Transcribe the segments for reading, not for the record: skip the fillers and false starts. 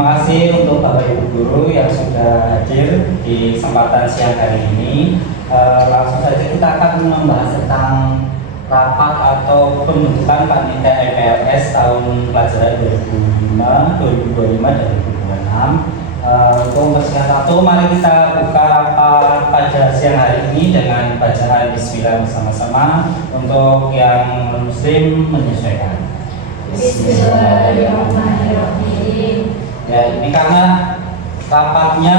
terima kasih untuk Bapak Ibu Guru yang sudah hadir di kesempatan siang hari ini. Langsung saja kita akan membahas tentang rapat atau pembentukan panitia MPLS tahun pelajaran 2025 dan 2026. Untuk mempersingkat waktu, mari kita buka rapat pada siang hari ini dengan bacaan Bismillah bersama-sama untuk yang Muslim menyesuaikan. Bismillahirrahmanirrahim. Ya, ini karena rapatnya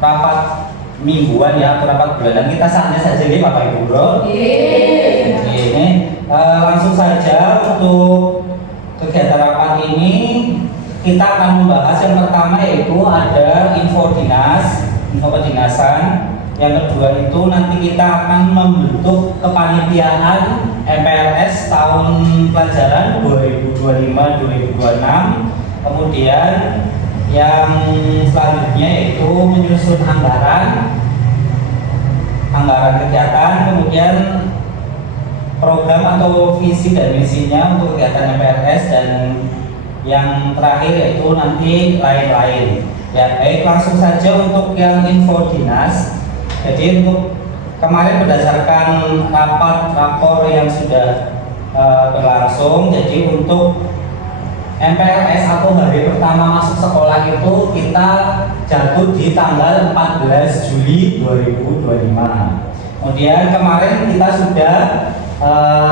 rapat mingguan ya atau rapat bulanan, kita santai saja nih Bapak Ibu Guru. Ini langsung saja untuk kegiatan rapat ini kita akan membahas yang pertama yaitu ada info kedinasan. Yang kedua itu nanti kita akan membentuk kepanitiaan MPLS tahun pelajaran 2025-2026. Kemudian yang selanjutnya yaitu menyusun anggaran kegiatan, kemudian program atau visi dan misinya untuk kegiatan MPLS, dan yang terakhir yaitu nanti lain-lain. Ya, baik, langsung saja untuk yang info dinas. Jadi untuk kemarin berdasarkan rapor yang sudah berlangsung, jadi untuk MPLS atau hari pertama masuk sekolah itu kita jatuh di tanggal 14 Juli 2025. Kemudian kemarin kita sudah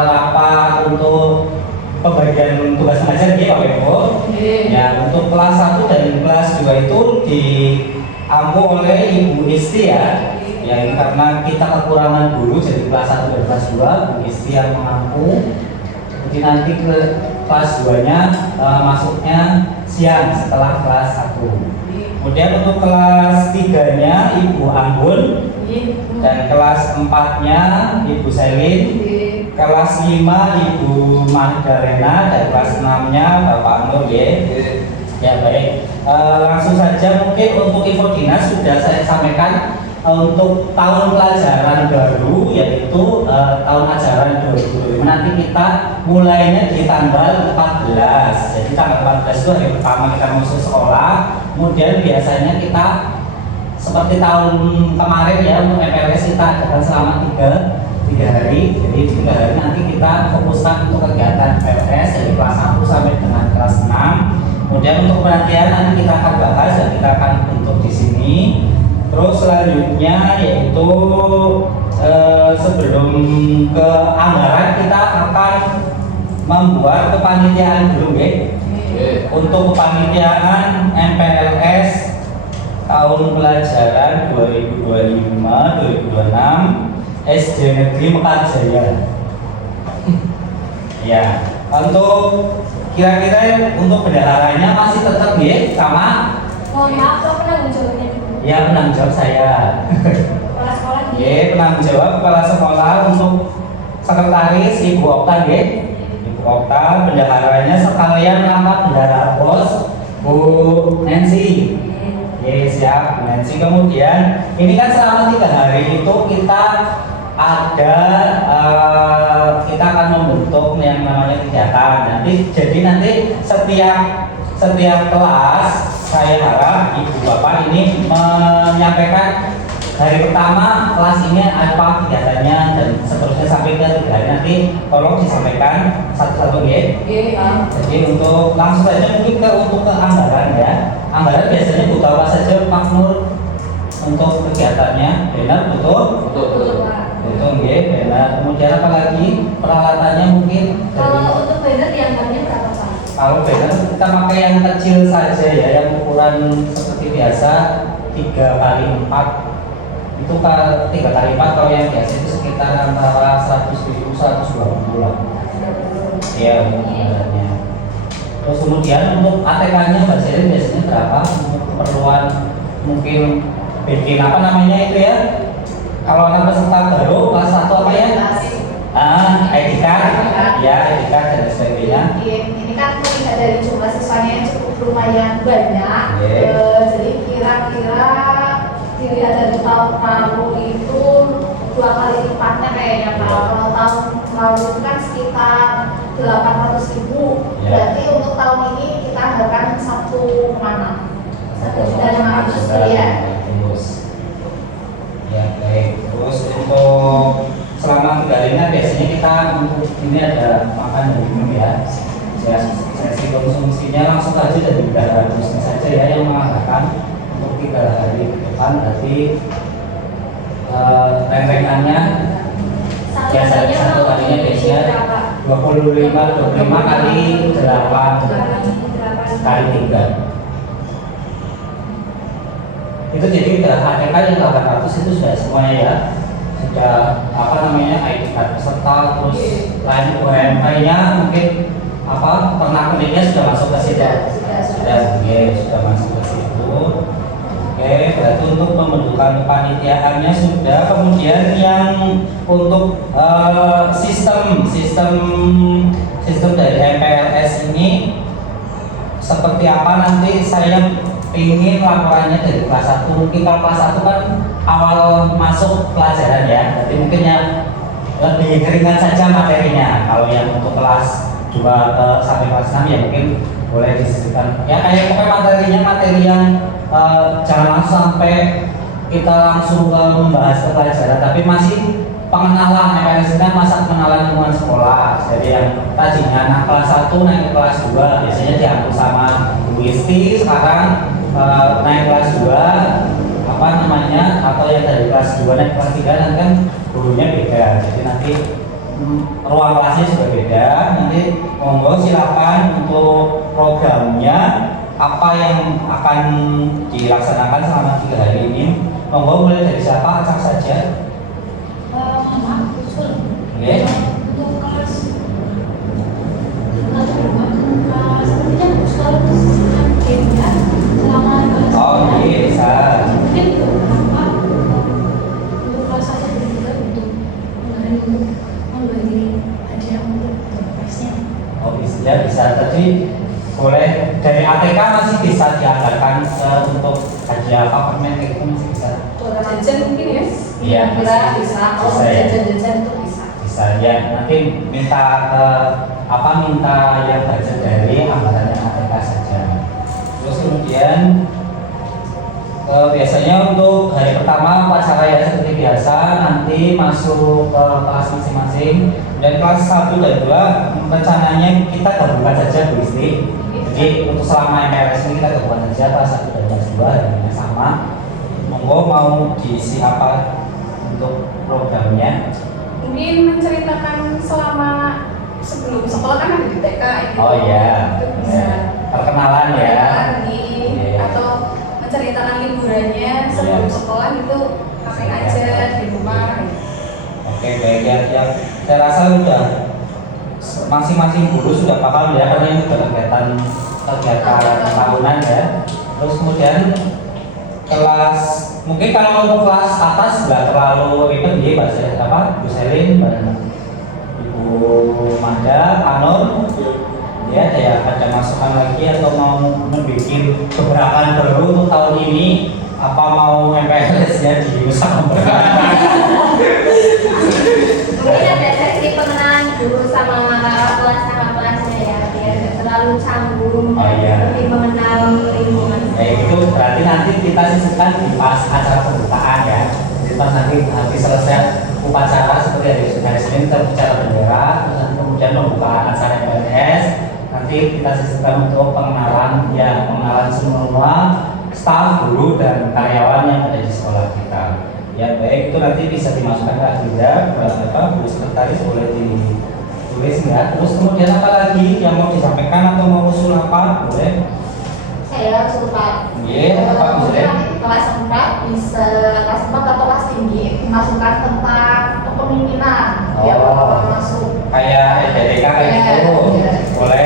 rapat untuk pembagian tugas mengajar ya Pak Ibu. Ya, untuk kelas 1 dan kelas 2 itu diampu oleh Ibu Isti ya. Ya, ini karena kita kekurangan guru, jadi kelas 1 dan kelas 2 Bu Isti yang mengampu. Jadi nanti ke kelas 2-nya masuknya siang setelah kelas 1. Kemudian untuk kelas 3-nya Ibu Anggun, dan kelas 4-nya Ibu Selin, kelas 5 Ibu Magdalena, dan kelas 6-nya Bapak Nur ya. Ya, baik. Langsung saja mungkin untuk info dinas sudah saya sampaikan. Untuk tahun pelajaran baru yaitu tahun ajaran 2025 nanti kita mulainya di tanggal 14. Jadi tanggal 14 itu hari pertama kita masuk sekolah. Kemudian biasanya kita seperti tahun kemarin ya, untuk MPLS kita adakan selama 3 hari. Jadi 3 hari nanti kita fokuskan untuk kegiatan MPLS dari kelas 1 sampai dengan kelas 6. Kemudian untuk penantian nanti kita akan bahas dan kita akan bentuk di sini. Terus selanjutnya yaitu sebelum ke anggaran kita akan membuat kepanitiaan dulu ya. Untuk kepanitiaan MPLS tahun pelajaran 2025-2026 SD Negeri Mekarjaya. Ya, untuk kira-kira untuk bendaharanya masih tetap ya sama. Mohon maaf, penanggung jawabnya dulu. Ya, penanggung jawab saya. Kepala sekolah. Ya, penanggung jawab kepala sekolah. Untuk sekretaris Ibu Okta ya. Ibu Okta, bendaharanya sekalian nama bendahara bos Bu Nancy. Ya, siap Bu Nancy. Kemudian ini kan selama 3 hari itu kita ada kita akan membentuk yang namanya kegiatan. Jadi nanti setiap kelas saya harap Ibu Bapak ini menyampaikan hari pertama kelas ini apa kegiatannya dan seterusnya sampai ke 3 hari nanti tolong disampaikan satu-satu ya. Jadi untuk langsung saja mungkin untuk ke anggaran ya. Anggaran biasanya butuh apa saja Pak Nur untuk kegiatannya? Benar, betul? Betul ya, benar. Kemudian apa lagi peralatannya mungkin? Kalau untuk banner diantaranya berapa Pak? Kalau banner kita pakai yang kecil saja ya, yang ukuran seperti biasa 3x4. Itu 3x4, kalau yang biasa itu sekitar antara 100.000 120 lah. Ya, untuk bannernya. Terus kemudian untuk ATK-nya Mbak Selin biasanya berapa untuk keperluan mungkin bikin apa namanya itu ya? Kalau anak peserta baru kelas 1 apa ya? ID card, ya ID card dan sebagainya. Ini kan melihat dari jumlah siswanya yang cukup lumayan banyak. Jadi kira-kira dilihat dari tahun lalu itu 2 kali lipatnya kayaknya Pak. Kalau tahun lalu itu kan sekitar 800.000. Berarti untuk tahun ini kita anggarkan 1,6 1.500.000 ya. Terus ya baik. Terus untuk selama 3 harinya biasanya kita untuk ini ada makan dan minum ya. Ya, sesi konsumsinya langsung saja dari 300 saja ya yang menganggarkan untuk 3 hari ke depan. Berarti rentrengannya biasanya satu harinya biasanya 25 kali 8 kali 3. Itu jadi udah ATK yang 800 itu sudah semuanya ya, sudah apa namanya ID card peserta, terus lain UMK-nya mungkin apa pernah keniknya sudah masuk ke situ, sudah masuk ke situ. Oke, berarti untuk pembentukan kepanitiaannya sudah. Kemudian yang untuk sistem dari MPLS ini seperti apa nanti saya ingin laporannya dari kelas 1. Mungkin kalau kelas 1 kan awal masuk pelajaran ya, jadi mungkin yang lebih ringan saja materinya. Kalau yang untuk kelas 2 sampai kelas 6 ya mungkin boleh disisipkan ya, kayak pokoknya materinya materi yang jangan langsung sampai kita langsung membahas ke pelajaran, tapi masih pengenalan. MPLS kan masa pengenalan lingkungan sekolah. Jadi yang tadinya anak kelas 1 naik ke kelas 2 biasanya diatur sama Bu Isti, sekarang naik kelas 2 apa namanya, atau yang dari kelas 2 naik kelas 3 nanti kan gurunya beda. Jadi nanti ruang kelasnya sudah beda. Nanti monggo silakan untuk programnya apa yang akan dilaksanakan selama 3 hari ini. Monggo mulai dari siapa? Acak saja. Maaf, usul. Oke. Untuk kelas sepertinya usul disisihkan gamenya selama kelas. Oh iya bisa. Mungkin beberapa untuk kelas 1 dan juga untuk kemarin untuk membagi hadiah untuk dompetnya. Oh bisa. Tadi boleh dari ATK masih bisa dianggarkan untuk hadiah apa permen kayak gitu masih bisa. Jajan mungkin ya? Iya, bisa. Kalau bisa ya. jajan-jajan itu bisa. Bisa ya, nanti minta minta yang budget dari anggarannya ATK saja. Terus kemudian biasanya untuk hari pertama upacara ya seperti biasa, nanti masuk ke kelas masing-masing. Dan kelas 1 dan 2 rencananya kita gabungkan saja Bu Isti. Jadi untuk selama MPLS ini kita gabungkan saja kelas 1 dan kelas 2 harinya sama. Monggo mau diisi apa untuk programnya? Mungkin menceritakan selama sebelum sekolah kan ada di TK gitu. Oh iya, Itu bisa. perkenalan ya. Iya. Atau menceritakan liburannya sebelum sekolah itu ngapain aja di rumah. Oke baik ya. Saya rasa udah masing-masing guru sudah paham ya, karena ini sudah kegiatan tahunan ya. Terus kemudian kelas, mungkin kalau untuk kelas atas nggak terlalu ribet ya, bahasa apa Bu Selin dan Ibu Manda, Pak Nur ya, ada masukan lagi atau mau membuat gebrakan baru untuk tahun ini, apa mau MPLS ya diusahakan Mungkin ada sesi pengenalan guru sama kelasnya ya, biar tidak terlalu canggung Oh, iya. lebih mengenal lingkungan. itu berarti nanti kita sisihkan di pas acara pembukaan ya. Jadi pas nanti selesai upacara seperti hari Senin kita bicara bendera, terus nanti kemudian pembukaan acara MPLS, nanti kita sisihkan untuk pengenalan semua staf, guru dan karyawan yang ada di sekolah kita. Ya baik, itu nanti bisa dimasukkan ke agenda, Bu Sekretaris boleh ditulis ya. Terus kemudian apa lagi yang mau disampaikan atau mau usul apa? Boleh. Saya suka Apa boleh? kelas 4 bisa kelas 4 atau kelas tinggi dimasukkan tentang kepemimpinan. Ya, Oh. masuk. Kayak LDK kayak gitu. Iya. Boleh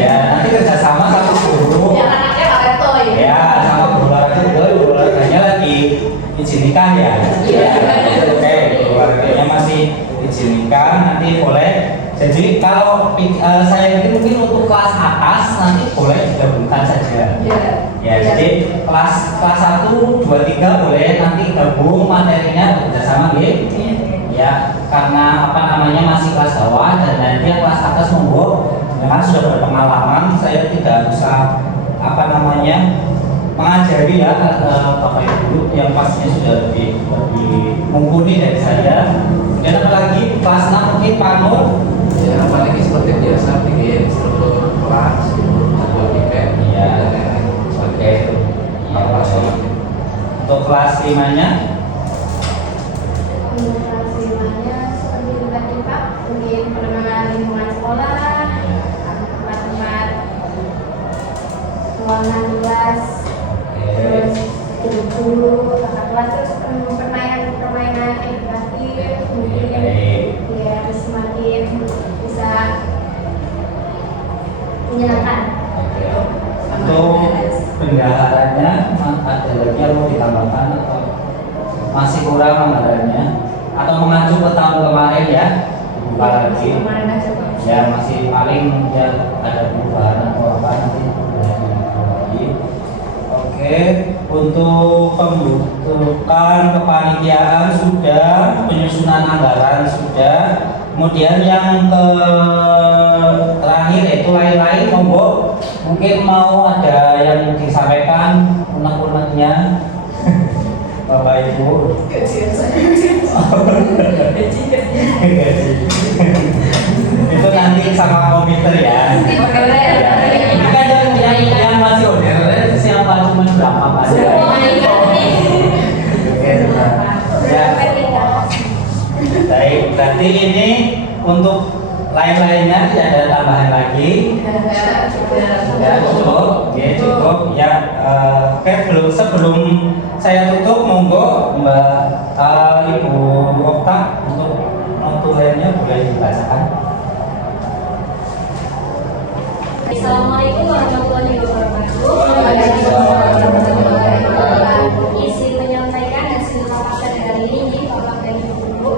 ya, nanti kerjasama sama guru. Yang anaknya Pak Reto ya. Ya, sama guru olahraga juga, guru olahraganya lagi izin nikah ya. Iya. Oke, guru olahraganya masih izin nikah, nanti boleh. Jadi kalau saya pikir mungkin untuk kelas atas nanti boleh digabungkan saja. Iya. Ya, jadi kelas 1, 2, 3 boleh nanti gabung materinya bekerjasama gitu. Ya, karena apa namanya masih kelas bawah dan nanti yang kelas atas monggo Karena sudah berpengalaman, saya tidak usah mengajari ya Bapak Ibu yang pastinya sudah lebih mumpuni dari saya. Dan apalagi kelas 6 mungkin Pak Nur. Ya, apalagi seperti biasa bikin struktur kelas, jadwal tiket, Iya. dan lain-lain. Oke. Untuk kelas 5-nya Untuk kelas limanya seperti tadi Pak, mungkin pengembangan lingkungan sekolah, tempat-tempat ruangan kelas, terus guru, tata kelas, terus permainan edukatif, mungkin biar semakin bisa menyenangkan. untuk bendaharanya ada lagi yang mau ditambahkan atau masih kurang anggarannya atau mengacu ke tahun kemarin ya, buka lagi Kemarin aja Pak. ya, masih paling ya ada perubahan atau apa nanti lagi. Oke, untuk pembentukan kepanitiaan sudah, penyusunan anggaran sudah, kemudian yang terakhir yaitu lain-lain, monggo mungkin mau ada yang disampaikan unek-uneknya Bapak Ibu. Gajian saya. Itu nanti sama komputer ya. Ini kan yang masih order siapa cuma berapa Pak? Ya. Baik, berarti ini untuk lain-lainnya tidak ada tambahan lagi. Ya cukup, ya cukup. Ya, oke, sebelum saya tutup, monggo Mbak Ibu Okta untuk notulennya boleh dibacakan. Assalamualaikum warahmatullahi wabarakatuh. Isi menyampaikan hasil rapat pada hari ini Bapak dan Ibu Guru.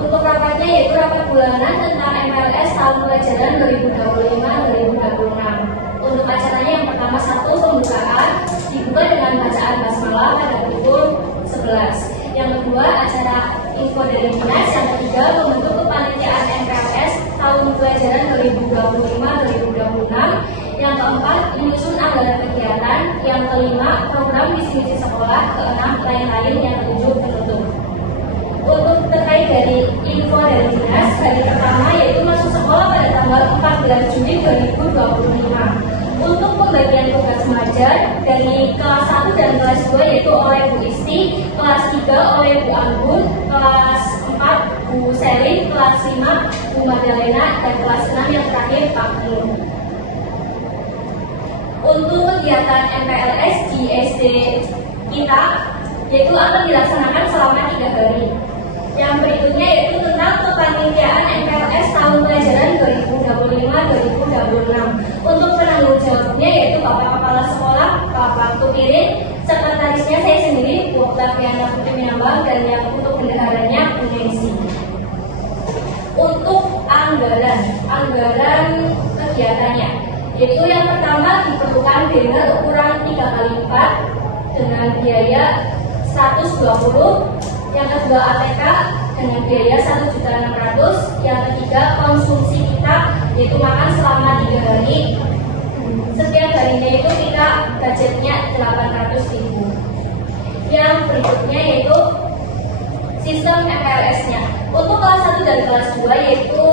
Untuk rapatnya yaitu rapat bulanan tentang MPLS tahun pelajaran 2025-2026. Untuk acaranya yang pertama 1 pembukaan dibuka dengan bacaan basmalah pada pukul 11. Yang kedua acara info dari dinas. Yang ketiga membentuk kepanitiaan MPLS tahun pelajaran 2025-2026. Yang keempat menyusun anggaran kegiatan. Yang kelima program visi misi sekolah. Keenam lain-lain. Yang ketujuh penutup. Untuk terkait dari info dari dinas, hari pertama yaitu masuk sekolah pada tanggal 14 Juni 2025. Untuk pembagian tugas mengajar dari kelas 1 dan kelas 2 yaitu oleh Bu Isti, kelas 3 oleh Bu Anggun, kelas 4 Bu Selin, kelas 5 Bu Madalena, dan kelas 6 yang terakhir Pak Nur. Untuk kegiatan MPLS di SD kita yaitu akan dilaksanakan selama 3 hari. Yang berikutnya yaitu tentang kepanitiaan MPLS tahun pelajaran 2025-2026. Untuk penanggung jawabnya yaitu Bapak Kepala Sekolah, Bapak Tukirin, sekretarisnya saya sendiri, Bu Oktaviana Putri Minambang, dan yang untuk bendaharanya Bu Nensi. Untuk anggaran kegiatannya, yaitu yang pertama diperlukan banner ukuran 3x4 dengan biaya 120. Yang kedua ATK dengan biaya 1.600.000. Yang ketiga konsumsi kita yaitu makan selama 3 hari. Setiap harinya itu kita budgetnya 800.000. Yang berikutnya yaitu sistem MPLS-nya. Untuk kelas 1 dan kelas 2 yaitu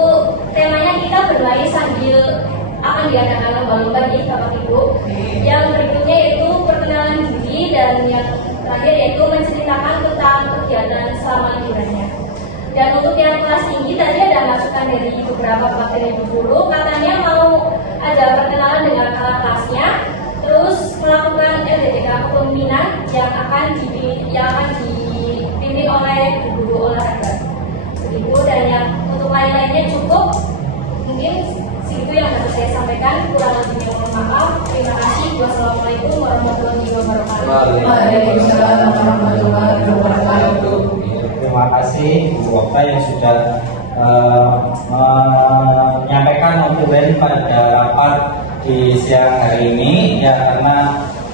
temanya kita bermain sambil akan diadakan lomba-lomba nih Bapak Ibu. Yang berikutnya yaitu perkenalan diri, dan yang terakhir yaitu menceritakan tentang kegiatan selama liburannya. Dan untuk yang kelas tinggi tadi ada masukan dari beberapa materi guru, katanya mau ada perkenalan dengan kakak kelasnya, terus melakukan LDDK kepemimpinan yang akan dipimpin oleh guru olahraga. Begitu, dan yang untuk lain-lainnya cukup. Mungkin itu yang harus saya sampaikan, kurang lebihnya mohon maaf. Terima kasih. Wassalamualaikum warahmatullahi wabarakatuh. Waalaikumsalam warahmatullahi wabarakatuh. Terima kasih Bu Okta yang sudah menyampaikan notulen pada rapat di siang hari ini ya, karena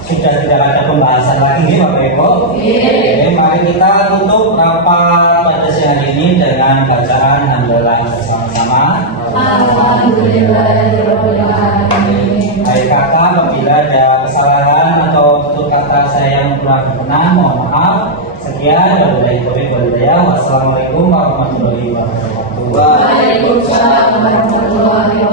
sudah tidak ada pembahasan lagi nih Bapak Ibu. Jadi mari kita tutup rapat pada siang hari ini dengan bacaan hamdalah bersama-sama. Alhamdulillahirobbilalamin. Baik kakak, apabila ada kesalahan atau tutur kata saya yang kurang berkenan, mohon maaf. Sekian, wassalamualaikum warahmatullahi wabarakatuh. Waalaikumsalam warahmatullahi wabarakatuh.